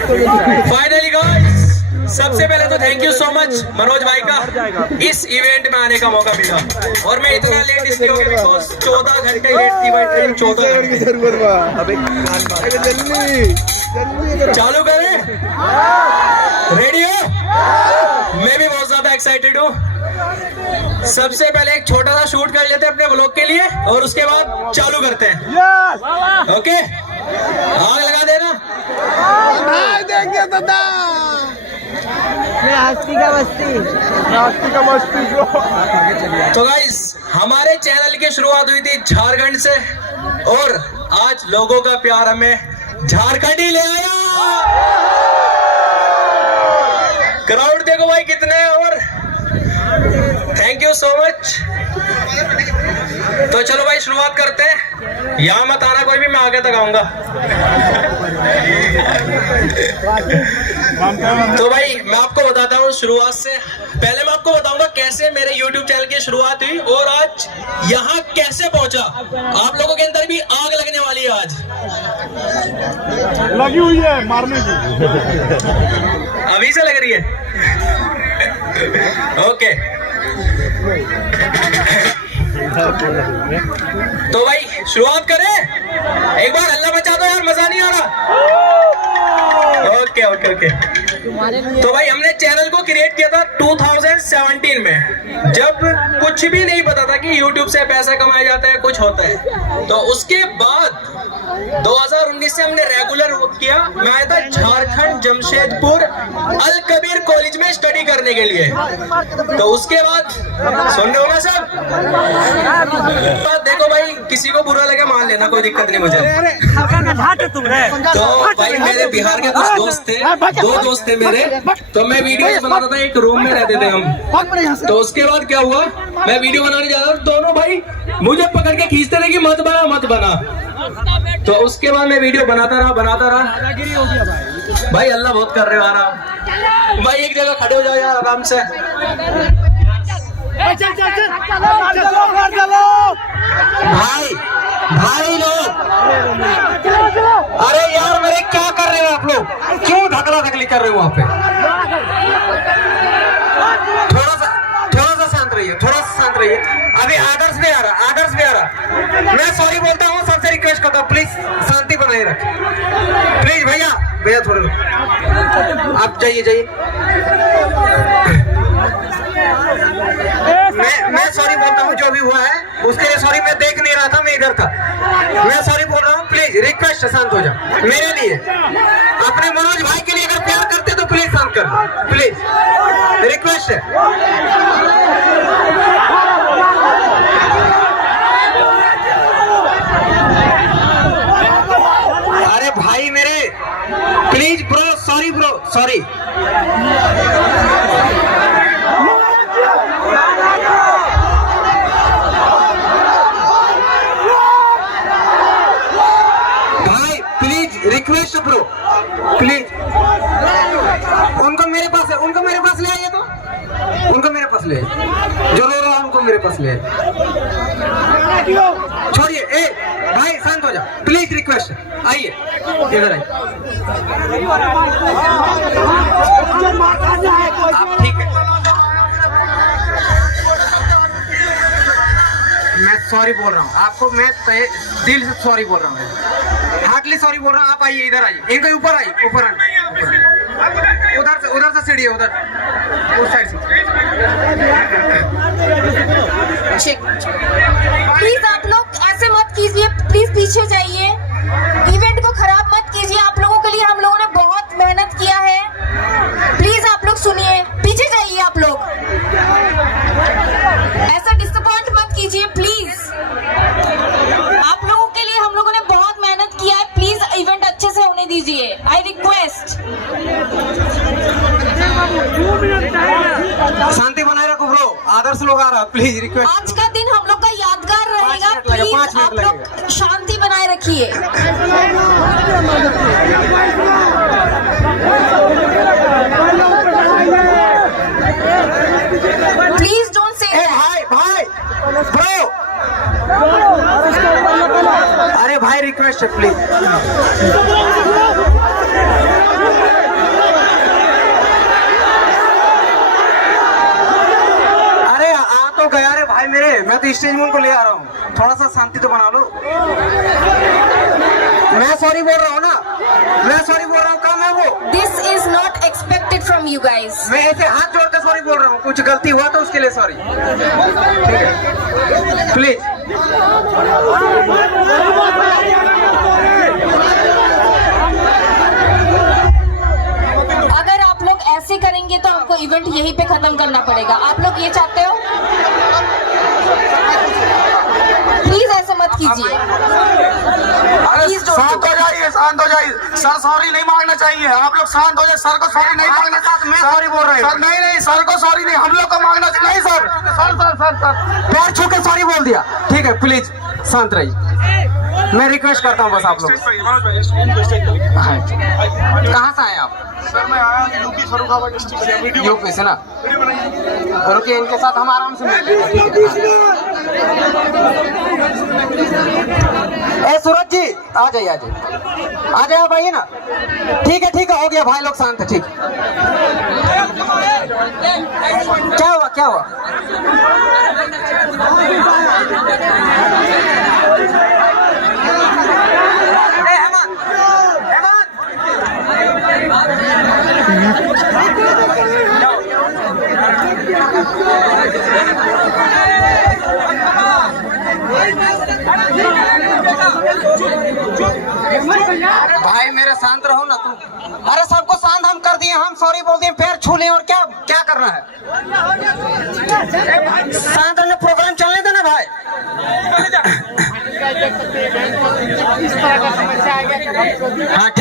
Finally guys, सबसे पहले तो thank you so much Manoj भाई का, इस इवेंट में आने का मौका मिला। और मैं इतना लेट इसलिए हो गया बिकॉज 14 घंटे लेट थी भाई ट्रेन। 14 घंटे। चालू करें? रेडी हो? मैं भी बहुत ज्यादा एक्साइटेड हूँ। सबसे पहले एक छोटा सा शूट कर लेते हैं अपने व्लॉग के लिए और उसके बाद चालू करते हैं। ओके, आग लगा देना। तो गाइस, हमारे चैनल की शुरुआत हुई थी झारखंड से और आज लोगों का प्यार हमें झारखंड ही ले आया। क्राउड देखो भाई कितने हैं और थैंक यू सो मच। तो चलो भाई शुरुआत करते हैं। यहाँ मत आना कोई भी, मैं आगे तक आऊंगा। तो भाई मैं आपको बताता हूँ शुरुआत से। पहले मैं आपको बताऊंगा कैसे मेरे YouTube चैनल की शुरुआत हुई और आज यहाँ कैसे पहुंचा। आप लोगों के अंदर भी आग लगने वाली है आज। लगी हुई है मारने की। अभी से लग रही है। ओके, तो भाई शुरुआत करें। एक बार हल्ला मचा दो यार, मजा नहीं आ रहा। Okay okay okay. तो भाई हमने चैनल को क्रिएट किया था 2017 में, जब कुछ भी नहीं पता था कि YouTube से पैसा कमाया जाता है, कुछ होता है। तो उसके बाद 2019 से हमने रेगुलर वर्क किया। मैं आया था झारखंड जमशेदपुर अल कबीर कॉलेज में स्टडी करने के लिए। तो उसके बाद सुन रहे हो ना सब? देखो भाई, किसी को बुरा लगे मान लेना, कोई दिक्कत नहीं मुझे। तो भाई मेरे बिहार के कुछ दोस्त थे, 2 दोस्त थे मेरे। तो मैं वीडियो बनाता था, एक रूम में रहते थे हम। तो उसके बाद क्या हुआ, मैं वीडियो बनाने जा रहा था, दोनों भाई मुझे पकड़ के खींचते थे कि मत बना मत बना। तो उसके बाद मैं वीडियो बनाता रहा भाई। अल्लाह बहुत कर रहे हो आराम भाई, एक जगह खड़े हो जाओ यार आराम से। भाई लोग, अरे यार मेरे क्या कर रहे हो आप लोग? क्यों धकला धकली कर रहे हो वहां पे? थोड़ा सा शांत रहिए, थोड़ा सा शांत रहिए। अभी आदर्श भी आ रहा। मैं सॉरी बोलता हूँ, सबसे रिक्वेस्ट करता हूँ प्लीज शांति बनाए रखें प्लीज। भैया थोड़े आप जाइए। मैं सॉरी बोलता हूँ, जो भी हुआ है उसके लिए सॉरी। मैं देख नहीं रहा था, मैं इधर था। मैं सॉरी बोल रहा हूँ, प्लीज रिक्वेस्ट शांत हो जाओ मेरे लिए। अपने मनोज भाई के लिए अगर प्यार करते तो प्लीज शांत कर, प्लीज रिक्वेस्ट है। अरे भाई मेरे, please bro, sorry bro, sorry. Request bro please. उनको मेरे पास ले आइए। तो उनको मेरे पास ले आइए, जो रो रहा है उनको मेरे पास ले आइए। छोड़िए, ए भाई शांत हो जाओ प्लीज, रिक्वेस्ट आइए इधर आइए। आप ठीक है? मैं सॉरी बोल रहा हूँ आपको, मैं दिल से सॉरी बोल रहा हूँ, हार्टली सॉरी बोल रहा हूँ। आप आइए इधर आइए, इनके ऊपर आइए, ऊपर आइए। उधर से सीढ़ी है, उधर उस साइड से। प्लीज आप लोग ऐसे मत कीजिए, प्लीज पीछे जाइए। इवेंट को खराब मत कीजिए। आप लोगों के लिए हम लोगों ने बहुत मेहनत किया है। प्लीज आप लोग सुनिए, पीछे जाइए आप लोग। ऐसा डिसअपॉइंट मत कीजिए प्लीज। आप लोगों के लिए हम लोगों ने बहुत मेहनत किया है। प्लीज इवेंट अच्छे से होने दीजिए, आई रिक्वेस्ट। शांति बनाए रखो ब्रो, आदर्श लोग आ रहा, प्लीज रिक्वेस्ट। आज का दिन हम लोग का यादगार रहेगा, प्लीज आप लोग शांति बनाए रखिए। प्लीज डोंट से भाई ब्रो, अरे भाई रिक्वेस्ट है प्लीज। तो गया रे भाई मेरे, मैं तो स्टेज में उनको ले आ रहा हूँ, थोड़ा सा शांति तो बना लो। मैं सॉरी बोल रहा हूँ ना, मैं सॉरी बोल रहा हूँ, काम है वो। This is not expected from you guys. मैं ऐसे हाथ जोड़ कर सॉरी बोल रहा हूँ, कुछ गलती हुआ तो उसके लिए सॉरी, ठीक है प्लीज। अगर आप लोग ऐसे करेंगे तो आपको इवेंट यहीं पे खत्म करना पड़ेगा। आप लोग ये चाहते हो? प्लीज ऐसे मत कीजिए। अरे शांत हो जाइए, शांत हो जाइए। सर सॉरी नहीं मांगना चाहिए, आप लोग शांत हो जाए। सर को सॉरी नहीं मांगना चाहिए। मैं सॉरी बोल रहा हूँ। सर नहीं नहीं, सर को सॉरी नहीं, हम लोग को मांगना चाहिए। नहीं sir, sir sir sir sir पैर छू के सॉरी बोल दिया, ठीक है प्लीज शांत रहिए। मैं रिक्वेस्ट करता हूँ बस आप लोग। कहाँ से आए आप? सर मैं आया यूपी फरुखाबाद डिस्ट्रिक्ट से। यूपी से ना? रुकिए, इनके साथ हम आराम से मिलते हैं, ठीक है। ए सूरज जी आ जाइए, आ जाइए, आ जाइए आप, आइए ना। ठीक है हो गया, भाई लोग शांत है, ठीक। क्या हुआ, क्या हुआ? भाई मेरे शांत रहो ना तुम। अरे सबको शांत हम कर दिए, हम सॉरी बोल दिए, पैर छू लिए, और क्या क्या करना है? शांत रहने, प्रोग्राम चलने देना भाई। हाँ ठीक।